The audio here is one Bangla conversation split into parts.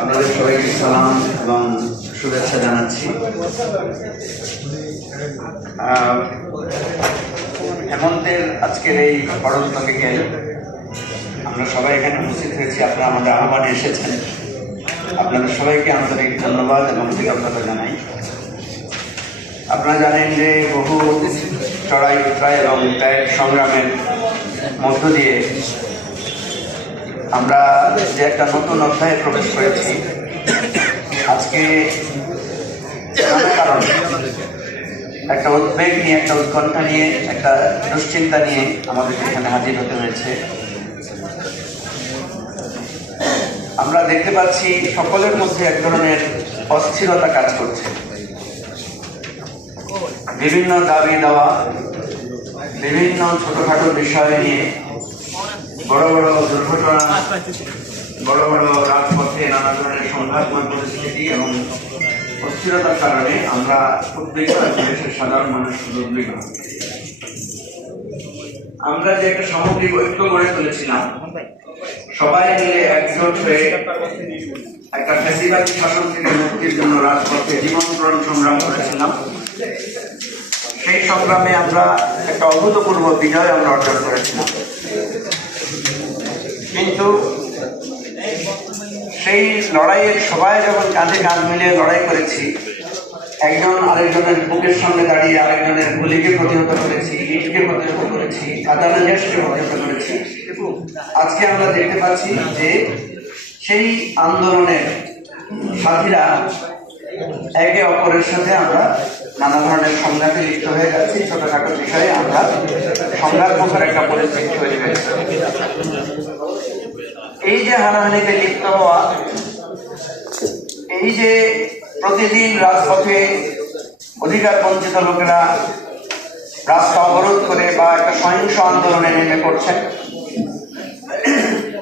আপনাদের সবাইকে সালাম এবং শুভেচ্ছা জানাচ্ছি। হেমন্তের আজকের এই পরন্ত বিকেল আমরা সবাই এখানে উপস্থিত হয়েছি। আপনারা আমাদের আহ্বানে এসেছেন, আপনাদের সবাইকে আন্তরিক ধন্যবাদ এবং কৃতজ্ঞতা জানাই। আপনারা জানেন যে বহু চড়াই উতরাই এবং ত্যাগ সংগ্রামের মধ্য দিয়ে আমরা যে একটা নতুন অধ্যায়ে প্রবেশ করেছি। আজকে কারণ একটা উদ্বেগ নিয়ে, একটা উৎকণ্ঠা নিয়ে, একটা দুশ্চিন্তা নিয়ে আমাদের এখানে হাজির হতে হয়েছে। আমরা দেখতে পাচ্ছি সকলের মধ্যে এক ধরনের অস্থিরতা কাজ করছে। বিভিন্ন দাবি দেওয়া, বিভিন্ন ছোটখাটো বিষয় নিয়ে বড় বড় দুর্ঘটনা, বড় বড় রাজপথে নানা ধরনের সংঘাতময় পরিস্থিতি এবং অস্থিরতার কারণে আমরা উদ্বিগ্ন, দেশের সাধারণ মানুষ উদ্বিগ্ন। আমরা যে একটা সামগ্রিক ঐক্য গড়ে তুলেছিলাম, সবাই মিলে একজোট হয়ে একটা ফ্যাসিবাদী শাসন থেকে মুক্তির জন্য রাজপথে জীবনপ্রাণ সংগ্রাম করেছিলাম। সেই সংগ্রামে আমরা একটা অভূতপূর্ব বিজয় আমরা অর্জন করেছিলাম। কিন্তু সেই লড়াইয়ের সবাই যখন কাঁধে কাঁধ মিলিয়ে লড়াই করেছি, একজন আরেকজনের বুকের সামনে দাঁড়িয়ে আরেকজনের গুলিকে প্রতিহত করেছি, ইটকে প্রতিহত করেছি, কাদানা গ্যাসকে প্রতিহত করেছি, আজকে আমরা দেখতে পাচ্ছি যে সেই আন্দোলনের সাথীরা একে অপরের সাথে আমরা নানা ধরনের সংঘাতে লিপ্ত হয়ে যাচ্ছি। ছোটখাটো বিষয়ে আমরা সংঘাতমুখর একটা পরিস্থিতি তৈরি হয়েছে। এই যে হানাহানিতে লিপ্ত হওয়া, এই যে প্রতিদিন রাজপথে অধিকার বঞ্চিত লোকেরা রাস্তা অবরোধ করে বা একটা সহিংস আন্দোলনে নেমে পড়ছেন,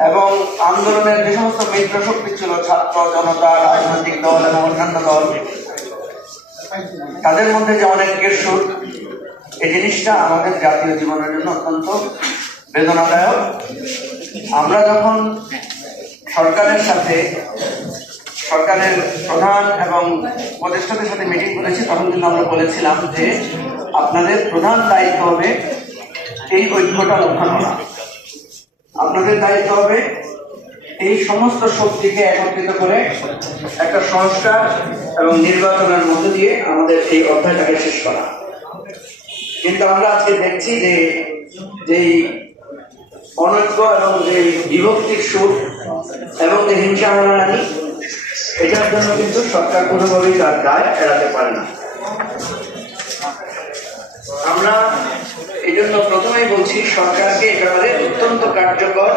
এবং আন্দোলনের যে সমস্ত মিত্র শক্তি ছিল, ছাত্র জনতা, রাজনৈতিক দল এবং অন্যান্য দল, তাদের মধ্যে যে অনেকের সুর, এই জিনিসটা আমাদের জাতীয় জীবনের জন্য অত্যন্ত বেদনাদায়ক। আমরা যখন সরকারের সাথে, সরকারের প্রধান এবং উপদেষ্টাদের সাথে মিটিং করেছি, তখন কিন্তু আমরা বলেছিলাম যে আপনাদের প্রধান দায়িত্ব হবে এই ঐক্যটা রক্ষা করা। আপনাদের দায়িত্ব হবে এই সমস্ত শক্তিকে একত্রিত করে একটা সংস্কার এবং নির্বাচনের মধ্য দিয়ে আমাদের এই অধ্যায়টাকে শেষ করা। কিন্তু আমরা আজকে দেখছি যে যেই অনৈক্য এবং যে বিভক্তির সুর এবং যে হিংসা হানাহানি, এটার জন্য কিন্তু সরকার কোনোভাবেই তার দায় এড়াতে পারে না। আমরা এই জন্য প্রথমেই বলছি, সরকারকে এ ব্যাপারে অত্যন্ত কার্যকর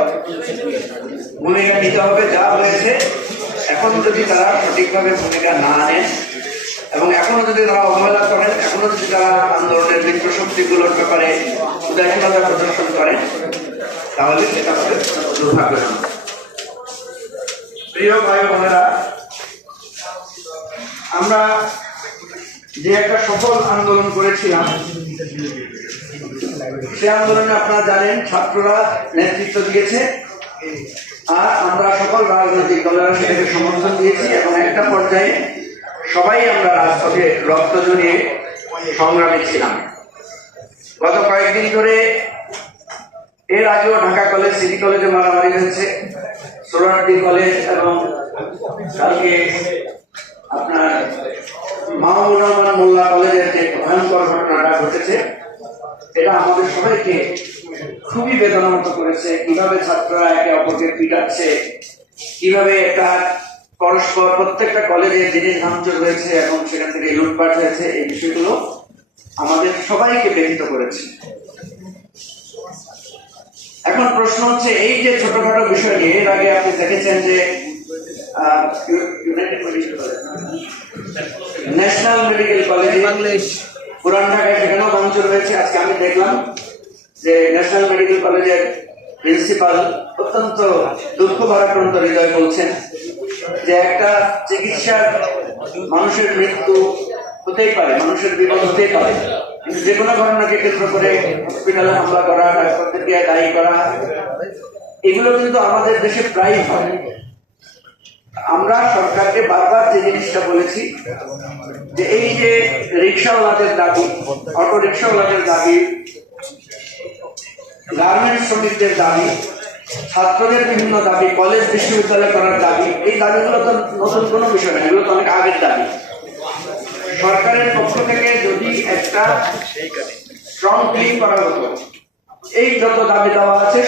ভূমিকা নিতে হবে। যা হয়েছে, এখন যদি তারা সঠিকভাবে ভূমিকা না নেন এবং এখনো যদি তারা অবহেলা করেন, এখনো যদি তারা আন্দোলনের মিত্র শক্তিগুলোর ব্যাপারে উদাসীনতা প্রদর্শন করেন, তাহলে সেটা হবে দুর্ভাগ্যজনক। প্রিয় ভাই বোনেরা, আমরা যে একটা সফল আন্দোলন করেছিলাম, সে আন্দোলনে আপনারা জানেন ছাত্ররা নেতৃত্ব দিয়েছে, আর আমরা সকল রাজনৈতিক দলেরা সেটাকে সমর্থন দিয়েছি এবং একটা পর্যায়ে সবাই আমরা রাজপথে রক্ত জড়িয়ে সংগ্রামে ছিলাম। গত কয়েকদিন ধরে, এর আগেও ঢাকা কলেজ, সিটি কলেজে মারামারি হয়েছে, সোহরাওয়ার্দী কলেজ এবং কালকে আপনার মাহমুদুর রহমান মোল্লা কলেজের যে ভয়ঙ্কর ঘটনাটা ঘটেছে, এটা আমাদের সবাইকে খুবই বেদনামত করেছে। কিভাবে ছাত্ররা একে অপরকে পিটাচ্ছে, কিভাবে একটা পরস্পর প্রত্যেকটা কলেজে জিনিস ভাঙচুর হয়েছে এবং সেখান থেকে লুটপাট হয়েছে, এই বিষয়গুলো আমাদের সবাইকে ব্যথিত করেছে। এখন প্রশ্ন হচ্ছে, এই যে ছোটখাটো বিষয় নিয়ে, এর আগে আপনি দেখেছেন যে ন্যাশনাল মেডিকেল কলেজ পুরান ঢাকায়, সেখানেও ভাঙচুর হয়েছে। আজকে আমি দেখলাম যে ন্যাশনাল মেডিকেল কলেজের প্রিন্সিপাল অত্যন্ত দুঃখ ভারাক্রান্ত হৃদয় বলছেন যে একটা চিকিৎসার মানুষের মৃত্যু হতেই পারে, মানুষের বিপদ হতেই পারে, কিন্তু যে কোনো ঘটনাকে কেন্দ্র করে হসপিটালে হামলা করা, ডাক্তারদেরকে দায়ী করা, এগুলো কিন্তু আমাদের দেশে প্রায় হয়। আমরা সরকারকে বারবার যে জিনিসটা বলেছি যে এই যে রিক্সাওয়ালাদের দাবি, অটো রিক্সাওয়ালাদের দাবি, গার্মেন্টস শ্রমিকদের দাবি, ছাত্রদের বিভিন্ন দাবি, কলেজ বিশ্ববিদ্যালয় করার দাবি, এই দাবিগুলো তো নতুন কোনো বিষয় না, এগুলো তো অনেক আগের দাবি। সরকারের পক্ষ থেকে যদি একটা স্ট্রং ক্লিন করা হতো, এই যত দাবি দেওয়া আছে